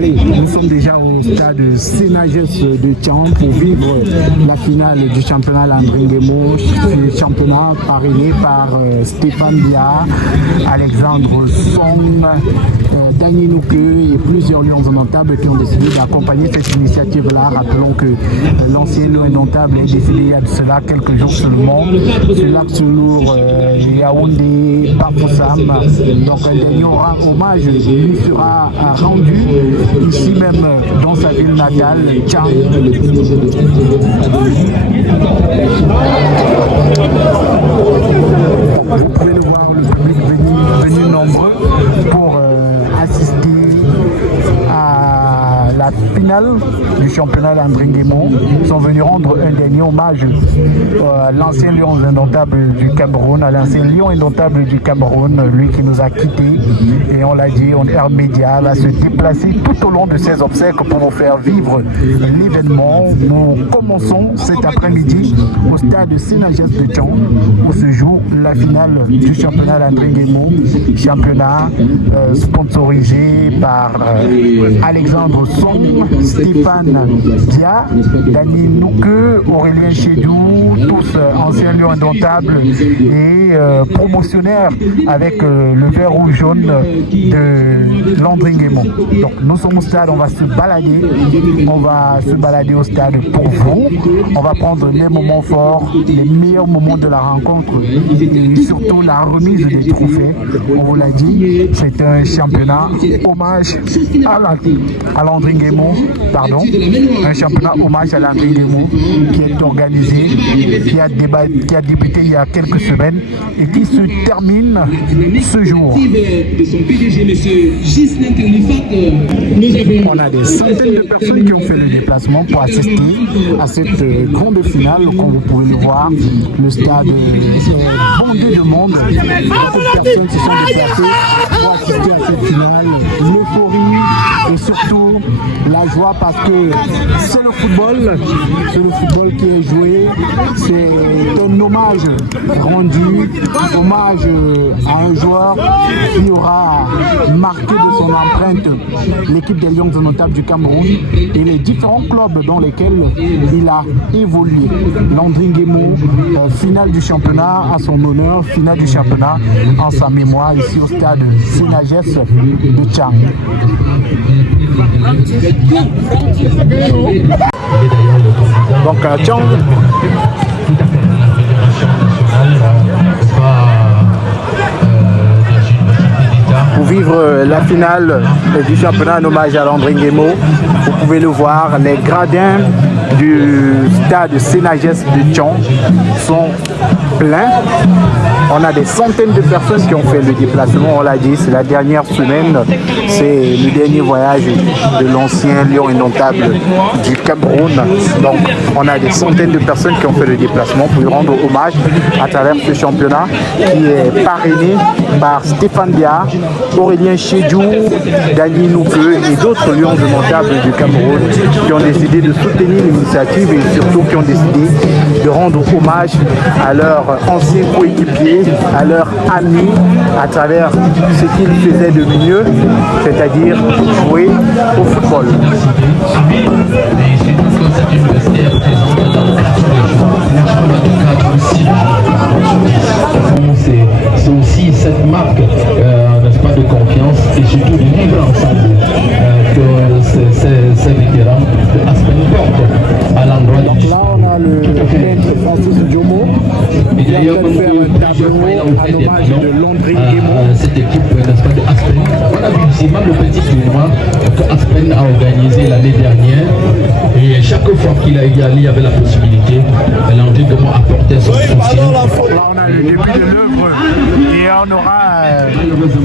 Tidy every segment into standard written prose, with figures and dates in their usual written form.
Allez, nous sommes déjà au stade Sénagès de Tian pour vivre la finale du championnat Landry-Nguemo, championnat parrainé par Stéphane Dia, Alexandre Song, Dany Nouke et plusieurs lions indomptables qui ont décidé d'accompagner cette initiative-là. Rappelons que l'ancien lion indomptable est décédé il y a de cela quelques jours seulement sur l'axe lourd Yaoundé Bafoussam. Donc un dernier hommage lui sera rendu ici même dans sa ville natale, Tian. Vous pouvez le voir, le public venu nombreux pour assister à la finale du championnat Landry-Nguemo. Ils sont venus rendre un dernier hommage à l'ancien lion indomptable du Cameroun, à l'ancien lion indomptable du Cameroun, lui qui nous a quittés. Et on l'a dit, Air Média va se déplacer tout au long de ses obsèques pour nous faire vivre l'événement. Nous commençons cet après-midi au stade Sénagès de Tian où se joue la finale du championnat Landry-Nguemo, championnat sponsorisé par Alexandre Song, Stéphane Dia, Dany Nouke, Aurélien Chédou, tous anciens lions indomptables et promotionnaires avec le vert rouge jaune de Landry-Nguemo. Donc nous sommes au stade, on va se balader au stade pour vous. On va prendre les moments forts, les meilleurs moments de la rencontre et surtout la remise des trophées. On vous l'a dit, c'est un championnat hommage à Landry-Nguemo, un championnat hommage à Landry-Nguemo qui est organisé, qui a débuté il y a quelques semaines et qui se termine ce jour. On a des centaines de personnes qui ont fait le déplacement pour assister à cette grande finale. Comme vous pouvez le voir, le stade est bondé de monde. Beaucoup de personnes se sont déplacées pour assister à cette finale. L'euphorie et surtout la joie parce que c'est le football qui est joué. C'est un hommage rendu, hommage à un joueur qui aura marqué de son empreinte l'équipe des Lions indomptables du Cameroun et les différents clubs dans lesquels il a évolué. Landry-Nguemo, finale du championnat à son honneur, finale du championnat en sa mémoire ici au stade Sénagès de Tian. Donc à Tian, pour vivre la finale du championnat en hommage à Landry-Nguemo, vous pouvez le voir, les gradins du stade Sénagès de Tian sont pleins. On a des centaines de personnes qui ont fait le déplacement, on l'a dit, c'est la dernière semaine, c'est le dernier voyage de l'ancien lion indomptable du Cameroun. Donc on a des centaines de personnes qui ont fait le déplacement pour lui rendre hommage à travers ce championnat qui est parrainé par Stéphane Dia, Aurélien Chédou, Dany Nouke et d'autres lions indomptables du Cameroun qui ont décidé de soutenir l'initiative et surtout qui ont décidé de rendre hommage à leurs anciens coéquipiers, à leurs amis, à travers ce qu'ils faisaient de mieux, c'est-à-dire jouer au football. C'est aussi cette marque n'est-ce pas, de confiance et surtout de vivre ensemble que ces vétérans de Aspen portent à l'endroit. Donc là on a le maître Francis Diomo qui est en train de faire un tableau à l'hommage de Landry-Nguemo. Cette équipe n'est-ce pas, de Aspen. On a vu ici même le petit tournoi que Aspen a organisé l'année dernière et chaque fois qu'il y avait la possibilité, Landry-Nguemo apportait son soutien. Là on a le début de l'œuvre et on aura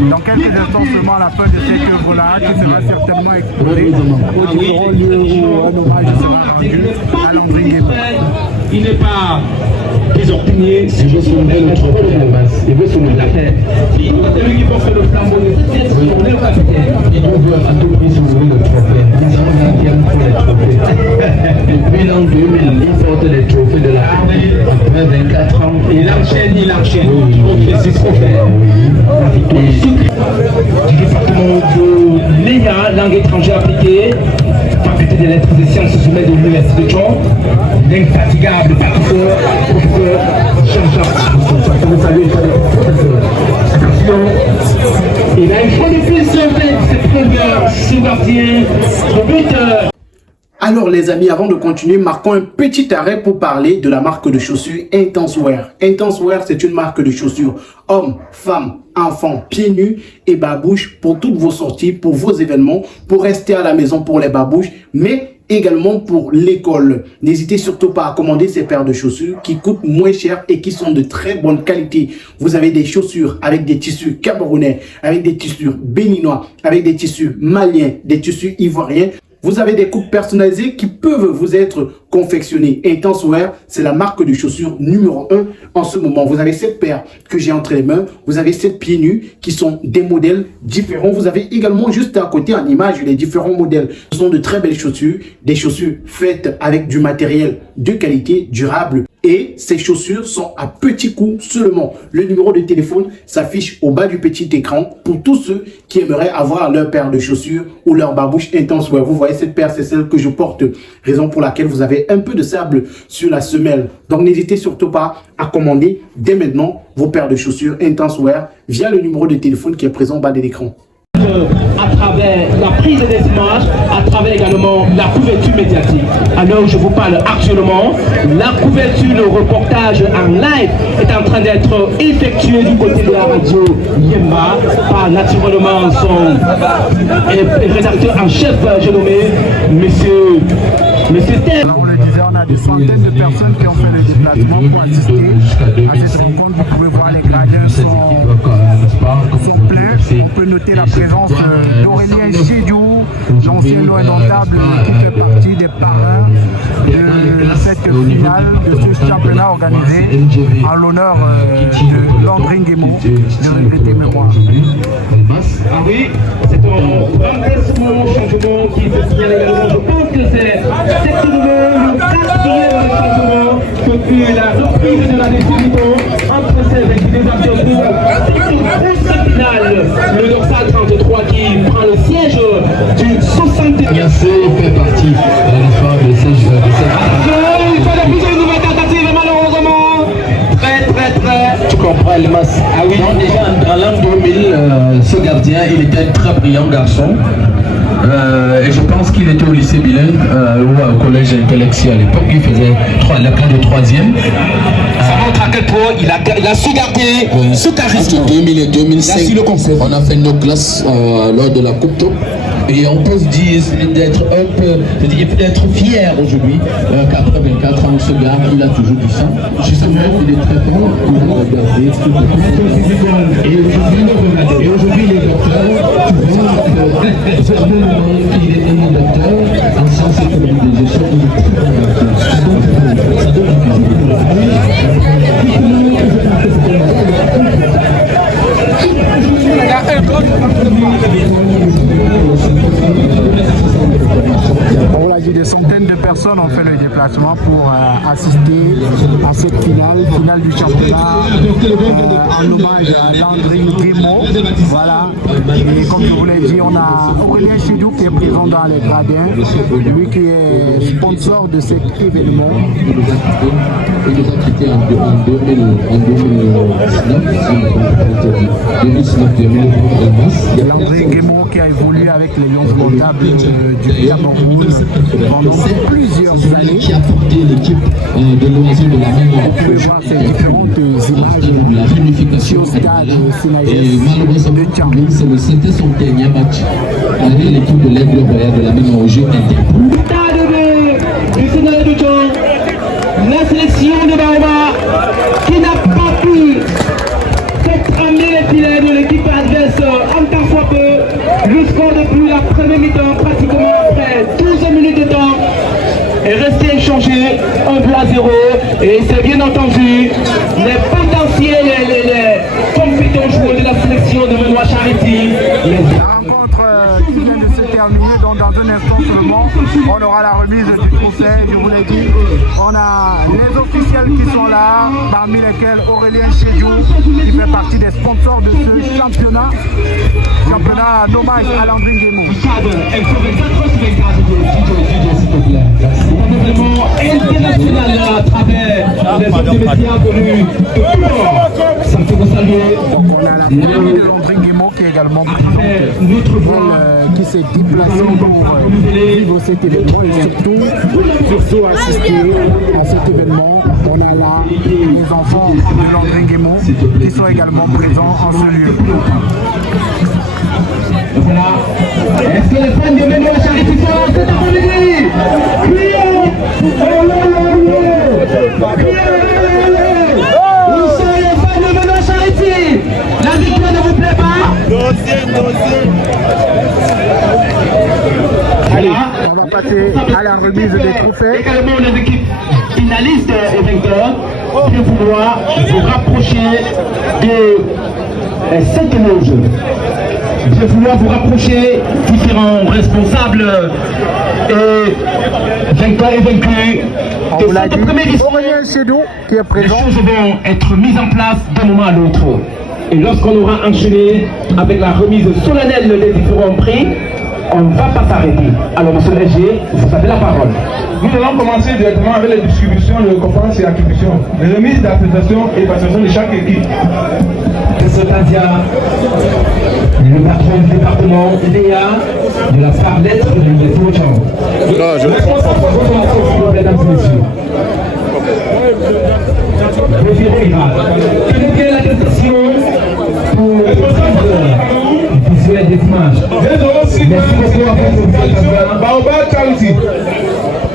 dans quelques instants seulement la fin de cette œuvre-là qui sera certainement exposée au différents lieux où un hommage sera rendu à Landry-Nguemo. Il n'est pas désordonné, Il veut soulever le trophée, il veut soulever la tête. c'est lui qui porte le flambeau de cette journée au capitaine. Il veut à tout prix soulever le trophée. Ils ont dit pour les trophées. Depuis l'an 2000, il porte les trophées de la après 24 ans. Il enchaîne. Oui, c'est ce qu'on fait. du département de l'État. bien, langue étrangère appliquée, faculté des lettres et sciences humaines de l'Université de Caen, l'infatigable professeur Jean-Jacques. Vous saluez, attention. Il a une fois de plus surveillé cette première sous-gardien, le buteur. Alors les amis, avant de continuer, marquons un petit arrêt pour parler de la marque de chaussures Intense Wear. Intense Wear, c'est une marque de chaussures hommes, femmes, enfants, pieds nus et babouches pour toutes vos sorties, pour vos événements, pour rester à la maison pour les babouches, mais également pour l'école. N'hésitez surtout pas à commander ces paires de chaussures qui coûtent moins cher et qui sont de très bonne qualité. Vous avez des chaussures avec des tissus camerounais, avec des tissus béninois, avec des tissus maliens, des tissus ivoiriens. Vous avez des coupes personnalisées qui peuvent vous être confectionnées. Intense Wear, c'est la marque de chaussures numéro 1 en ce moment. Vous avez cette paire que j'ai entre les mains. Vous avez cette pieds nus qui sont des modèles différents. Vous avez également juste à côté en image les différents modèles. Ce sont de très belles chaussures, des chaussures faites avec du matériel de qualité, durable. Et ces chaussures sont à petit coût seulement. Le numéro de téléphone s'affiche au bas du petit écran pour tous ceux qui aimeraient avoir leur paire de chaussures ou leur babouche Intense Wear. Vous voyez cette paire, c'est celle que je porte, raison pour laquelle vous avez un peu de sable sur la semelle. Donc n'hésitez surtout pas à commander dès maintenant vos paires de chaussures Intense Wear via le numéro de téléphone qui est présent au bas de l'écran. À travers la prise des images, à travers également la couverture médiatique. Alors où je vous parle actuellement, la couverture, le reportage en live est en train d'être effectué du côté de la radio Yemba par naturellement son rédacteur en chef, j'ai nommé Monsieur Thème. Alors on le disait, on a des centaines de personnes qui ont fait le déplacement pour assister à cette rencontre. Vous pouvez voir les gradins sont pleins. On peut noter la présence d'Aurélien Chédiou, l'ancien lot indomptable qui fait partie des parrains de cette finale de ce championnat organisé en l'honneur de Landry Nguemo, de regretter mémoire. Ah oui, c'est un remplacement, changement qui se tient également. Je pense que c'est cette le quatrième changement depuis la reprise de la décision entre ces équipes acteurs de grosse finale. Le dorsal 33 qui prend le siège du 60. Yassé fait partie de cette il faut refuser une nouvelle tentative malheureusement. Très. Tu comprends le masque. Ah oui. Donc déjà en l'an 2000, ce gardien, il était un très brillant garçon. Et je pense qu'il était au lycée bilingue ou au collège intellectuel à l'époque. Il faisait la classe de 3e. Ça montre à quel point il a su garder ce charisme. Entre 2000 et 2005, on a fait nos classes lors de la Coupe Top. Et on peut se dire d'être un peu, d'être fier aujourd'hui qu'après 24 ans, ce gars, il a toujours du sang. Justement, il est très bon, il a regardé tout le temps. Et aujourd'hui, les docteurs, tu vois que c'est le moment qu'il est un docteur en sciences économiques de gestion, il est très bon. Ça donne On l'a dit, des centaines de personnes ont fait le déplacement pour assister à cette finale du championnat en hommage à Landry Nguemo. Voilà, et comme je vous l'ai dit, on a Aurélien Chédiou qui est présent dans les gradins, lui qui est sponsor de cet événement. Il nous a quittés en 2019. Landry Nguemo qui a évolué avec les Lions indomptables du Cameroun pendant plusieurs années. Qui a porté l'équipe de loisirs de la même. Vous pouvez voir ces différentes images sur le stade Et malheureusement, de Tchang. c'était son dernier match avec l'équipe de l'Aigle Royal de la même au jeu inter. Stade du Sénat de Tchang, la sélection de Baoba qui n'a pas pu amener les filets de l'équipe adverse en tant soit peu. Le score depuis la première mi-temps, pratiquement après 12 minutes de temps, est resté échangé 1-0. Et c'est bien entendu les potentiels, les compétents joueurs de la sélection de Benoît Charity. La rencontre qui vient de se terminer terminé. Donc dans un instant seulement, on aura la remise du trophée. Je vous l'ai dit, on a les officiels qui sont là, parmi lesquels Aurélien Chédou, qui fait partie des sponsors de ce championnat. Championnat d'hommage à Landry Nguemo. International à travers les autres médias venus de tout le monde. Ça me fait saluer. On a la famille de Landry Nguemo qui est également présente, qui s'est déplacée pour vivre cet événement et surtout assister à cet événement. On a là les enfants de Landry Nguemo qui sont également présents en ce lieu. Voilà. Est-ce que les fans de Meno Charity sont cet après-midi? Criez! Où sont les fans de Meno Charity? La victoire ne vous plaît pas? Dossier. Allez, on va passer à la remise des trophées. Également les équipes finalistes et vainqueurs, je vais vouloir vous rapprocher de cette loge. Je vais vouloir vous rapprocher différents responsables et vainqueurs et vaincus On vous l'a dit, de cette première édition. Aurélien Chédou qui est Les présent. choses vont être mises en place d'un moment à l'autre. Et lorsqu'on aura enchaîné avec la remise solennelle des différents prix, on ne va pas s'arrêter. Alors, monsieur le SG, vous avez la parole. Nous allons commencer directement avec les distributions de conférences et attributions, les remises d'appréciation et participation de chaque équipe. Sotadia, le patron du département Léa, de la Scarlett de l'Université de Non, je mesdames et messieurs. Quelle est l'attestation pour le visuel des images? Merci beaucoup à vous. Baobab Charity.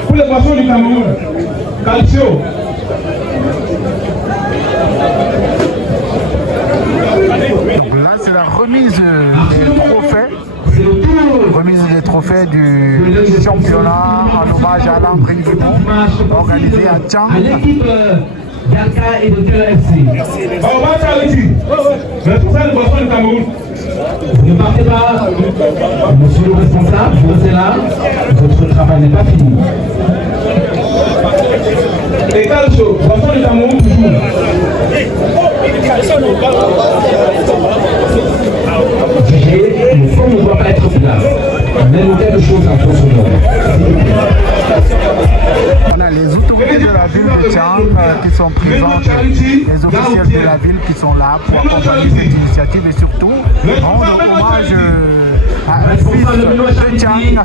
Pour les poissons du Cameroun, Calcio. Donc là, c'est la remise des trophées. Remise des trophées du championnat en hommage à Landry Nguemo, organisé à Tchang. À l'équipe d'Alka et de TLFC. Baobab Charity. Responsable des poissons du Cameroun. Ne partez pas, monsieur le responsable, vous restez là, votre travail n'est pas fini. Et Calcio, poisson du Cameroun toujours. Jugez, le fond ne doit pas être plat. Même telle chose en fausse On a les autorités de la ville de Tchang qui sont présentes, les officiels de la ville qui sont là pour accompagner cette initiative et surtout rendre hommage à un fils de Tchang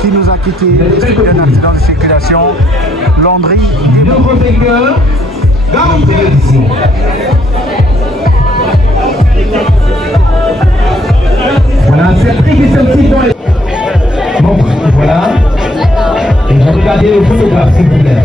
qui nous a quittés suite d'un accident de circulation, Landry Nguemo. Notre vainqueur, voilà, c'est très distinctif dans les... Bon, voilà. Et regardez le photographe, s'il vous plaît.